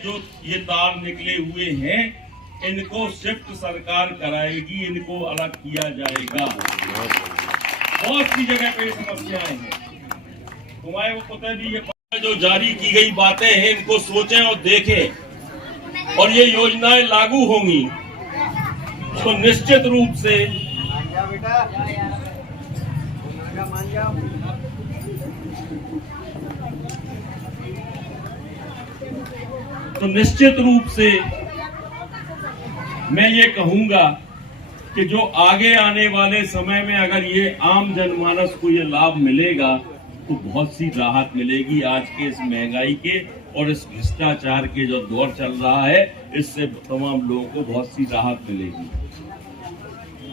जो ये तार निकले हुए हैं इनको शिफ्ट सरकार कराएगी, इनको अलग किया जाएगा। बहुत सी जगह पे समस्याएं हैं, तुम्हारे को पता भी ये जो जारी की गई बातें हैं इनको सोचें और देखें, और ये योजनाएं लागू होंगी तो निश्चित रूप से मैं ये कहूंगा कि जो आगे आने वाले समय में अगर ये आम जनमानस को ये लाभ मिलेगा तो बहुत सी राहत मिलेगी। आज के इस महंगाई के और इस भ्रष्टाचार के जो दौर चल रहा है, इससे तमाम लोगों को बहुत सी राहत मिलेगी।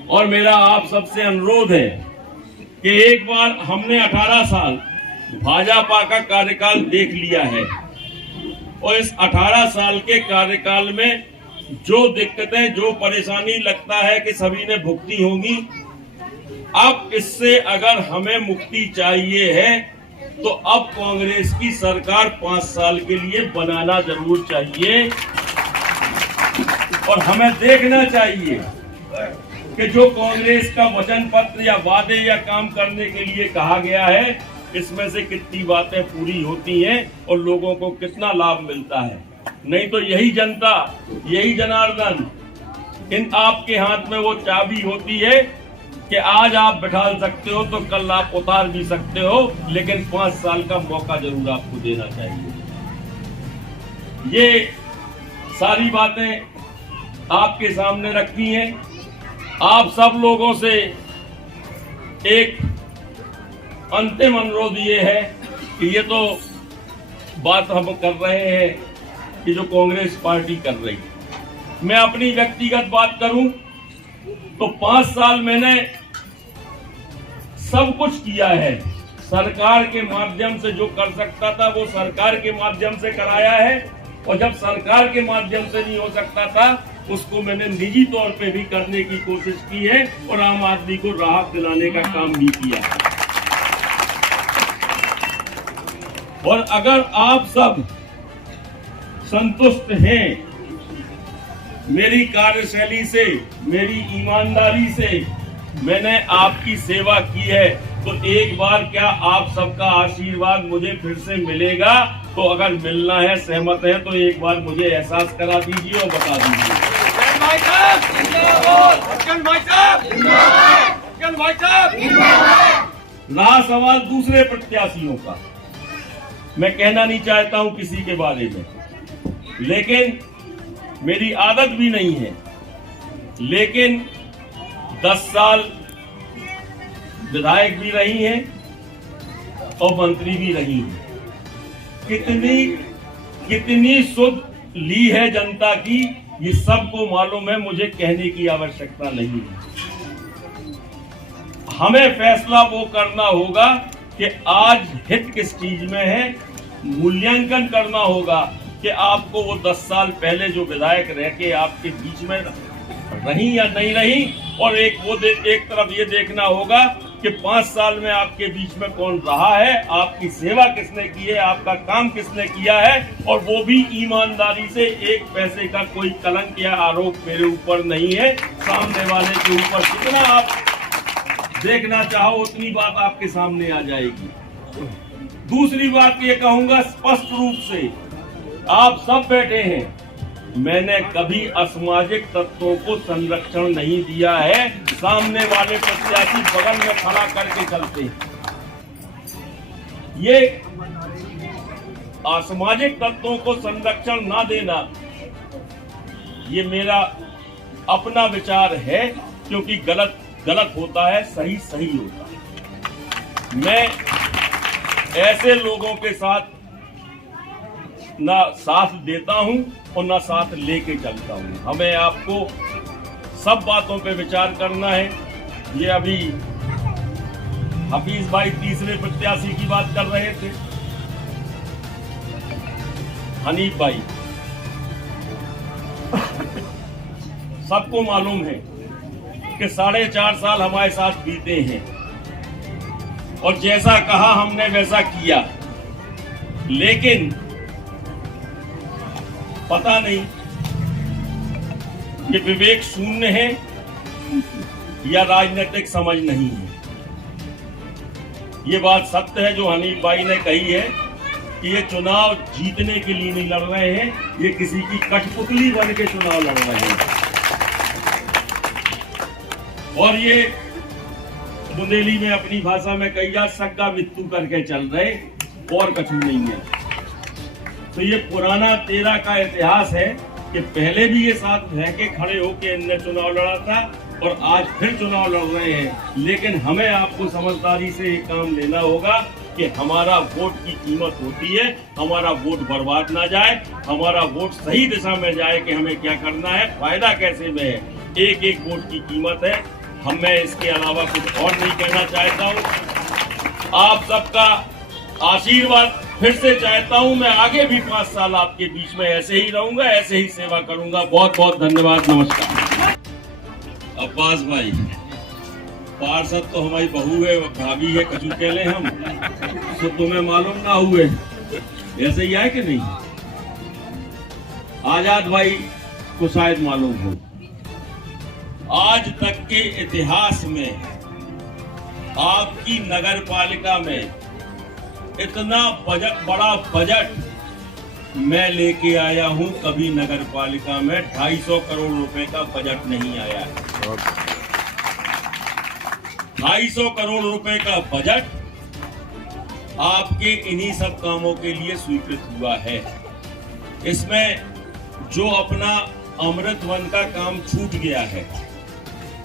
और मेरा आप सबसे अनुरोध है कि एक बार हमने 18 साल भाजपा का कार्यकाल देख लिया है, और इस 18 साल के कार्यकाल में जो दिक्कतें, जो परेशानी लगता है कि सभी ने भुगती होंगी, अब इससे अगर हमें मुक्ति चाहिए है तो अब कांग्रेस की सरकार 5 साल के लिए बनाना जरूर चाहिए। और हमें देखना चाहिए कि जो कांग्रेस का वचन पत्र या वादे या काम करने के लिए कहा गया है, इसमें से कितनी बातें पूरी होती हैं और लोगों को कितना लाभ मिलता है। नहीं तो यही जनता, यही जनार्दन, इन आपके हाथ में वो चाबी होती है कि आज आप बिठाल सकते हो तो कल आप उतार भी सकते हो, लेकिन 5 साल का मौका जरूर आपको देना चाहिए। ये सारी बातें आपके सामने रखी हैं। आप सब लोगों से एक अंतिम अनुरोध ये है कि ये तो बात हम कर रहे हैं कि जो कांग्रेस पार्टी कर रही है, मैं अपनी व्यक्तिगत बात करूं तो 5 साल मैंने सब कुछ किया है। सरकार के माध्यम से जो कर सकता था वो सरकार के माध्यम से कराया है, और जब सरकार के माध्यम से नहीं हो सकता था उसको मैंने निजी तौर पे भी करने की कोशिश की है, और आम आदमी को राहत दिलाने का काम भी किया है। और अगर आप सब संतुष्ट हैं मेरी कार्यशैली से, मेरी ईमानदारी से, मैंने आपकी सेवा की है, तो एक बार क्या आप सबका आशीर्वाद मुझे फिर से मिलेगा? तो अगर मिलना है, सहमत है, तो एक बार मुझे एहसास करा दीजिए और बता दीजिए। रहा सवाल दूसरे प्रत्याशियों का, मैं कहना नहीं चाहता हूं किसी के बारे में, लेकिन मेरी आदत भी नहीं है, लेकिन 10 साल विधायक भी रही हैं और मंत्री भी रही हैं। कितनी सुध ली है जनता की, ये सबको मालूम है, मुझे कहने की आवश्यकता नहीं है। हमें फैसला वो करना होगा कि आज हित किस चीज में है, मूल्यांकन करना होगा कि आपको वो 10 साल पहले जो विधायक रह के आपके बीच में रही या नहीं रही, और एक तरफ ये देखना होगा कि 5 साल में आपके बीच में कौन रहा है, आपकी सेवा किसने की है, आपका काम किसने किया है, और वो भी ईमानदारी से। एक पैसे का कोई कलंक या आरोप मेरे ऊपर नहीं है। सामने वाले के ऊपर जितना आप देखना चाहो उतनी बात आपके सामने आ जाएगी। दूसरी बात ये कहूंगा स्पष्ट रूप से, आप सब बैठे हैं, मैंने कभी असामाजिक तत्वों को संरक्षण नहीं दिया है। सामने वाले प्रत्याशी बगल में खड़ा करके चलते हैं। ये असामाजिक तत्वों को संरक्षण ना देना, ये मेरा अपना विचार है, क्योंकि गलत गलत होता है, सही सही होता है। मैं ऐसे लोगों के साथ ना साथ देता हूं और ना साथ लेके चलता हूं। हमें आपको सब बातों पे विचार करना है। ये अभी हफीज भाई तीसरे प्रत्याशी की बात कर रहे थे, हनीफ भाई। सबको मालूम है कि 4.5 साल हमारे साथ बीते हैं और जैसा कहा हमने वैसा किया, लेकिन पता नहीं कि विवेक शून्य है या राजनीतिक समझ नहीं है। ये बात सत्य है जो हनीफ भाई ने कही है कि ये चुनाव जीतने के लिए नहीं लड़ रहे हैं, ये किसी की कठपुतली बन के चुनाव लड़ रहे हैं। और ये बुंदेली में अपनी भाषा में कही जा सग्गा मित्तू करके चल रहे, और कछु नहीं है। तो ये पुराना 13 का इतिहास है कि पहले भी ये साथ रह के खड़े होके इनने चुनाव लड़ा था और आज फिर चुनाव लड़ रहे हैं। लेकिन हमें आपको समझदारी से ये काम लेना होगा कि हमारा वोट की कीमत होती है, हमारा वोट बर्बाद ना जाए, हमारा वोट सही दिशा में जाए कि हमें क्या करना है, फायदा कैसे में है। एक एक वोट की कीमत है। मैं इसके अलावा कुछ और नहीं कहना चाहता हूँ। आप सबका आशीर्वाद फिर से चाहता हूँ। मैं आगे भी 5 साल आपके बीच में ऐसे ही रहूंगा, ऐसे ही सेवा करूंगा। बहुत बहुत धन्यवाद, नमस्कार। अब्बास भाई, पार्षद तो हमारी बहू है, भाभी है, कछु कह ले हम, तो तुम्हें मालूम ना हुए, ऐसे ही है कि नहीं? आजाद भाई को शायद मालूम हो, आज तक के इतिहास में आपकी नगर पालिका में इतना बड़ा बजट मैं लेके आया हूं, कभी नगर पालिका में 250 करोड़ रुपए का बजट नहीं आया है। 250 करोड़ रुपए का बजट आपके इन्हीं सब कामों के लिए स्वीकृत हुआ है। इसमें जो अपना अमृत वन का काम छूट गया है,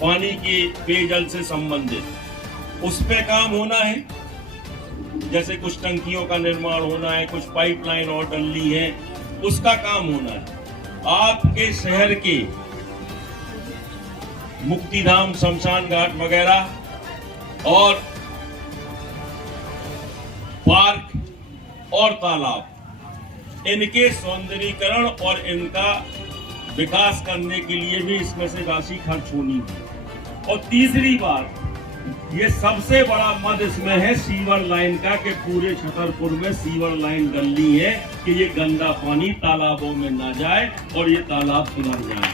पानी के पेयजल से संबंधित, उस पे काम होना है। जैसे कुछ टंकियों का निर्माण होना है, कुछ पाइपलाइन और डलनी है, उसका काम होना है। आपके शहर के मुक्तिधाम, शमशान घाट वगैरह और पार्क और तालाब, इनके सौंदर्यीकरण और इनका विकास करने के लिए भी इसमें से राशि खर्च होनी है। और तीसरी बात, ये सबसे बड़ा मद इसमें है सीवर लाइन का, कि पूरे छतरपुर में सीवर लाइन डलनी है कि ये गंदा पानी तालाबों में ना जाए और ये तालाब सुधर जाए।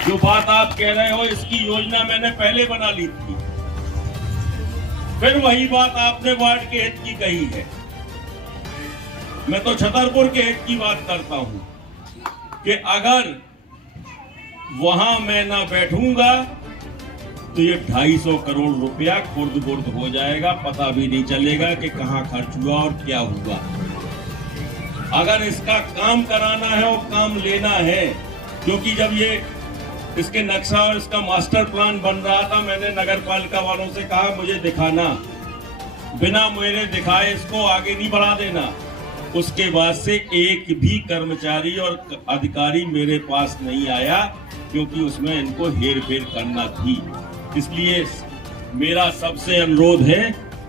जो बात आप कह रहे हो, इसकी योजना मैंने पहले बना ली थी। फिर वही बात आपने वार्ड के हित की कही है। मैं तो छतरपुर के हित की बात करता हूं कि अगर वहां मैं ना बैठूंगा तो ये 250 करोड़ रुपया खुर्द बुर्द हो जाएगा, पता भी नहीं चलेगा कि कहां खर्च हुआ और क्या हुआ। अगर इसका काम कराना है और काम लेना है, क्योंकि जब ये इसके नक्शा और इसका मास्टर प्लान बन रहा था, मैंने नगर पालिका वालों से कहा मुझे दिखाना, बिना मेरे दिखाए इसको आगे नहीं बढ़ा देना। उसके बाद से एक भी कर्मचारी और अधिकारी मेरे पास नहीं आया, क्योंकि उसमें इनको हेर फेर करना थी। इसलिए मेरा सबसे अनुरोध है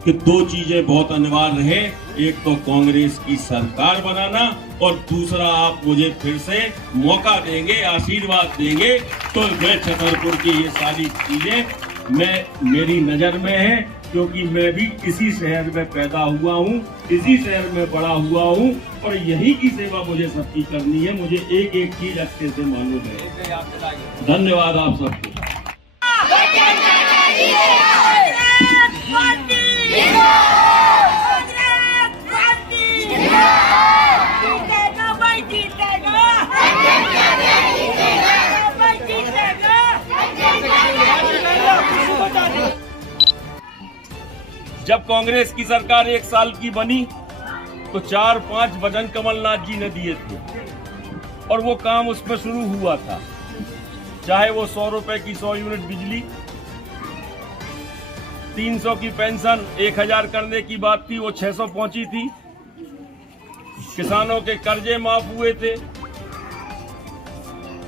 कि 2 चीजें बहुत अनिवार्य है। एक तो कांग्रेस की सरकार बनाना, और दूसरा आप मुझे फिर से मौका देंगे, आशीर्वाद देंगे, तो मैं छतरपुर की ये सारी चीजें मेरी नजर में है, क्योंकि मैं भी इसी शहर में पैदा हुआ हूँ, इसी शहर में बड़ा हुआ हूँ और यही की सेवा मुझे सबकी करनी है। मुझे एक एक चीज अच्छे से मालूम है। धन्यवाद आप सबको। जब कांग्रेस की सरकार 1 साल की बनी तो 4-5 वचन कमलनाथ जी ने दिए थे और वो काम उसमें शुरू हुआ था। चाहे वो 100 रुपए की 100 यूनिट बिजली, 300 की पेंशन, 1000 करने की बात थी, वो 600 पहुंची थी। किसानों के कर्जे माफ हुए थे।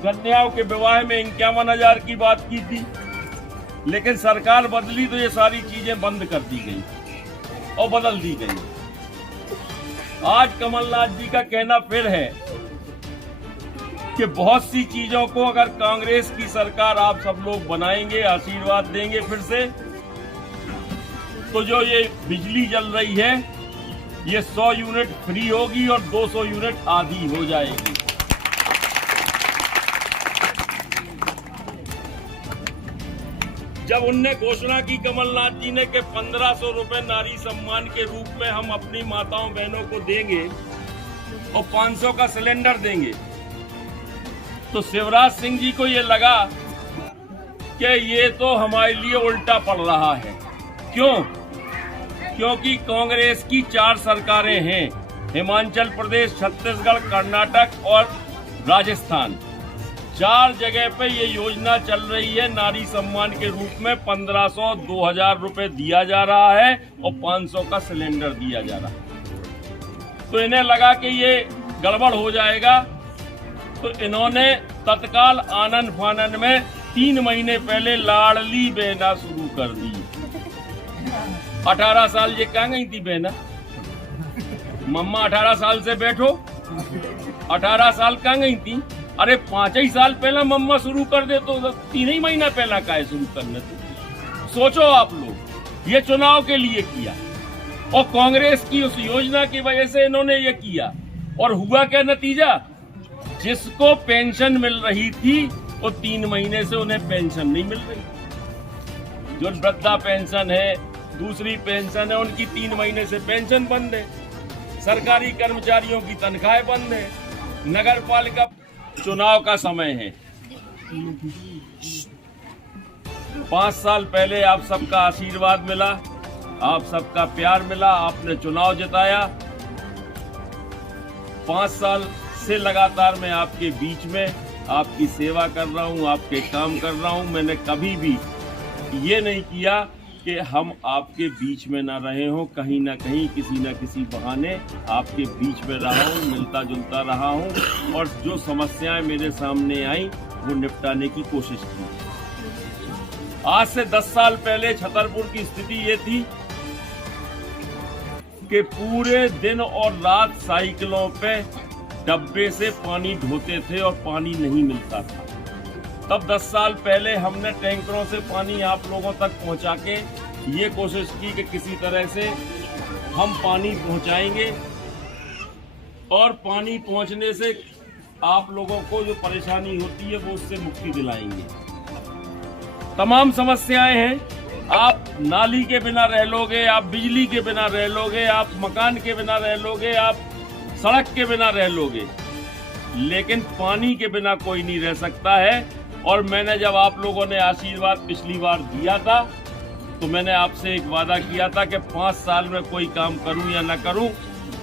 कन्याओं के विवाह में 51,000 की बात की थी। लेकिन सरकार बदली तो ये सारी चीजें बंद कर दी गई और बदल दी गई। आज कमलनाथ जी का कहना फिर है कि बहुत सी चीजों को अगर कांग्रेस की सरकार आप सब लोग बनाएंगे, आशीर्वाद देंगे फिर से, तो जो ये बिजली जल रही है ये 100 यूनिट फ्री होगी और 200 यूनिट आधी हो जाएगी। जब उनने घोषणा की कमलनाथ जी ने कि 1500 रुपए नारी सम्मान के रूप में हम अपनी माताओं बहनों को देंगे और 500 का सिलेंडर देंगे, तो शिवराज सिंह जी को ये लगा कि ये तो हमारे लिए उल्टा पड़ रहा है। क्यों? क्योंकि कांग्रेस की 4 सरकारें हैं, हिमाचल प्रदेश, छत्तीसगढ़, कर्नाटक और राजस्थान। 4 जगह पे ये योजना चल रही है। नारी सम्मान के रूप में 1500, 2000 रुपए दिया जा रहा है और 500 का सिलेंडर दिया जा रहा है। तो इन्हें लगा कि ये गड़बड़ हो जाएगा, तो इन्होंने तत्काल आनन फानन में 3 महीने पहले लाडली बहना शुरू कर दी। 18 साल ये कहाँ गई थी बहना? मम्मा 18 साल से बैठो। 18 साल कहाँ गई थी? अरे 5 ही साल पहला मम्मा शुरू कर दे तो 3 ही महीना पहला काहे शुरू करने? तो सोचो आप लोग, ये चुनाव के लिए किया और कांग्रेस की उस योजना की वजह से इन्होंने ये किया। और हुआ क्या नतीजा? जिसको पेंशन मिल रही थी वो 3 महीने से उन्हें पेंशन नहीं मिल रही। जो वृद्धा पेंशन है, दूसरी पेंशन है, उनकी 3 महीने से पेंशन बंद है। सरकारी कर्मचारियों की तनख्वाहें बंद है। नगर पालिका चुनाव का समय है। 5 साल पहले आप सबका आशीर्वाद मिला, आप सबका प्यार मिला, आपने चुनाव जिताया। 5 साल से लगातार मैं आपके बीच में आपकी सेवा कर रहा हूं, आपके काम कर रहा हूं। मैंने कभी भी ये नहीं किया कि हम आपके बीच में ना रहे हों। कहीं ना कहीं किसी न किसी बहाने आपके बीच में रहा हूँ, मिलता जुलता रहा हूँ और जो समस्याएं मेरे सामने आई वो निपटाने की कोशिश की। आज से 10 साल पहले छतरपुर की स्थिति ये थी कि पूरे दिन और रात साइकिलों पे डब्बे से पानी ढोते थे और पानी नहीं मिलता था। तब 10 साल पहले हमने टैंकरों से पानी आप लोगों तक पहुंचा के ये कोशिश की कि किसी तरह से हम पानी पहुंचाएंगे और पानी पहुंचने से आप लोगों को जो परेशानी होती है वो उससे मुक्ति दिलाएंगे। तमाम समस्याएं हैं। आप नाली के बिना रह लोगे, आप बिजली के बिना रह लोगे, आप मकान के बिना रह लोगे, आप सड़क के बिना रह लोगे, लेकिन पानी के बिना कोई नहीं रह सकता है। और मैंने जब आप लोगों ने आशीर्वाद पिछली बार दिया था तो मैंने आपसे एक वादा किया था कि 5 साल में कोई काम करूं या ना करूं,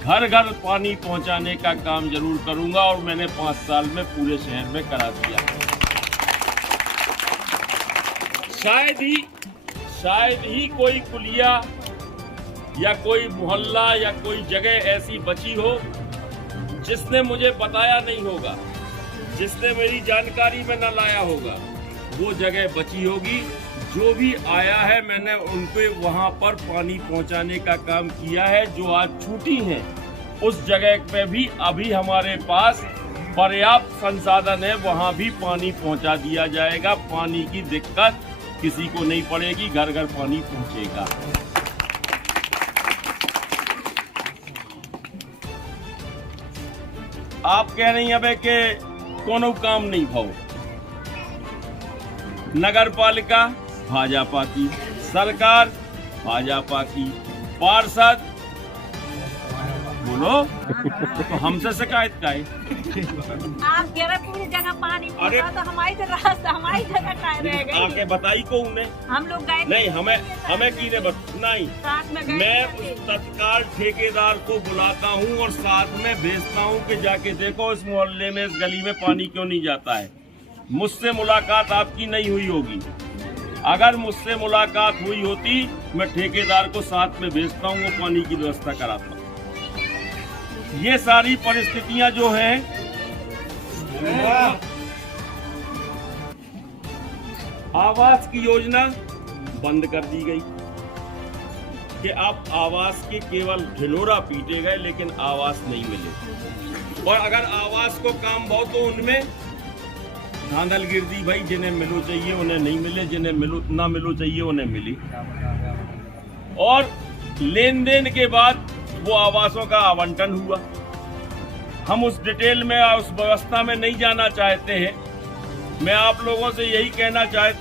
घर घर पानी पहुंचाने का काम जरूर करूंगा और मैंने 5 साल में पूरे शहर में करा दिया। शायद ही कोई कुलिया या कोई मोहल्ला या कोई जगह ऐसी बची हो जिसने मुझे बताया नहीं होगा, जिसने मेरी जानकारी में न लाया होगा। वो जगह बची होगी। जो भी आया है मैंने उनको वहां पर पानी पहुंचाने का काम किया है। जो आज छूटी हैं उस जगह पे भी अभी हमारे पास पर्याप्त संसाधन है, वहां भी पानी पहुंचा दिया जाएगा। पानी की दिक्कत किसी को नहीं पड़ेगी, घर घर पानी पहुंचेगा। आप कह रही हैं अबे के कोनो काम नहीं भाव। नगर पालिका भाजपा की, सरकार भाजपा की, पार्षद बोलो तो हमसे शिकायत का है। आप कह रहे पूरी जगह पानी पहुंचा तो हमारी जगह का रह गई। आके बताई को उन्हें, हम लोग गए नहीं हमें की ने नहीं, साथ में गए मैं थे। उस तत्काल ठेकेदार को बुलाता हूं और साथ में भेजता हूं कि जाके देखो इस मोहल्ले में, इस गली में पानी क्यों नहीं जाता है। मुझसे मुलाकात आपकी नहीं हुई होगी। अगर मुझसे मुलाकात हुई होती, मैं ठेकेदार को साथ में भेजता हूं, वो पानी की व्यवस्था कराता हूं। ये सारी परिस्थितियां जो हैं, आवास की योजना बंद कर दी गई कि आप आवास के केवल ढिलोरा पीटे गए, लेकिन आवास नहीं मिले। और अगर आवास को काम बहु तो उनमें धांधलगिर्दी भाई, जिन्हें मिलो चाहिए उन्हें नहीं मिले, जिन्हें ना मिलो चाहिए उन्हें मिली। और लेन देन के बाद वो आवासों का आवंटन हुआ। हम उस डिटेल में, उस व्यवस्था में नहीं जाना चाहते हैं। मैं आप लोगों से यही कहना चाहता